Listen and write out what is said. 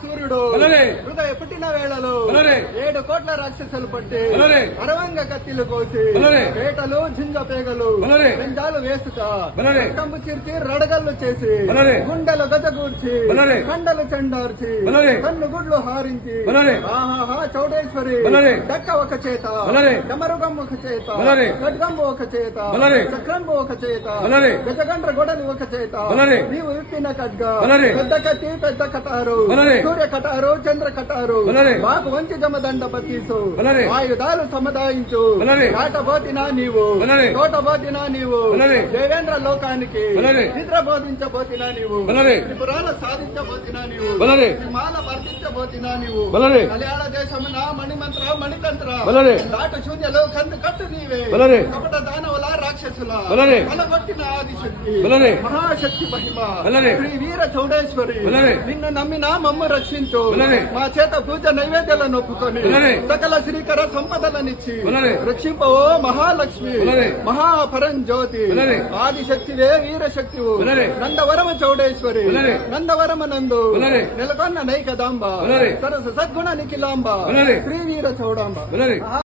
సూర్యుడు హృదయ పుట్టిన వేళలో 7 కోట్ల రాక్షసులు పట్టి అరవంగ కత్తిలు కోసి పేటలు జింజ పేగలు పెంజాలు వేసుక కంబు చిర్చి రడగల్లు చేసి గుండెలు గజగూర్చి కండలు చెండార్చి కన్ను గుడ్లు హారించి ఆహాహా చౌడేశ్వరి దక్క ఒక చేత డమరుగం ఒక చేత ఖడ్గంబు ఒక చేత చక్రంబు ఒక చేత గజగండ్ర గొడలి ఒక చేత నీవు విప్పిన ఖడ్గ పెద్ద కత్తి పెద్ద కటారు సూర్య కటారు చంద్ర కటారు మాకు వంచి జమదండ బతీసు ఆయుధాలు సముదాయించు ఆటబోతినా నీవు తోటబోతినా నీవు దేవేంద్ర లోకానికి నిద్ర బోధించబోతినా నీవు త్రిపురాల సాధించబోతినా నీవు సింహాల వర్ధించబోతినా నీవు కళ్యాణ దేశమున మణిమంత్ర మణితంత్ర దాటు శూన్యలు కందు కట్టు నీవే కపట దానవుల రాక్షసుల కలగొట్టిన ఆదిశక్తి మహాశక్తి మహిమ శ్రీ వీర చౌడేశ్వరి నిన్ను నమ్మిన మమ్ము రక్షించు మా చేత పూజ నైవేద్యాలను ఒప్పుకొని సకల శ్రీకర సంపదలనిచ్చి రక్షింపవో మహాలక్ష్మి మహాపరంజ్యోతి ఆదిశక్తివే వీరశక్తివు నందవరమ చౌడేశ్వరి నందవరమ నందు నెలకొన్న నైకదాంబ సరస సద్గుణ నిఖిలాంబ శ్రీ వీర చౌడాంబ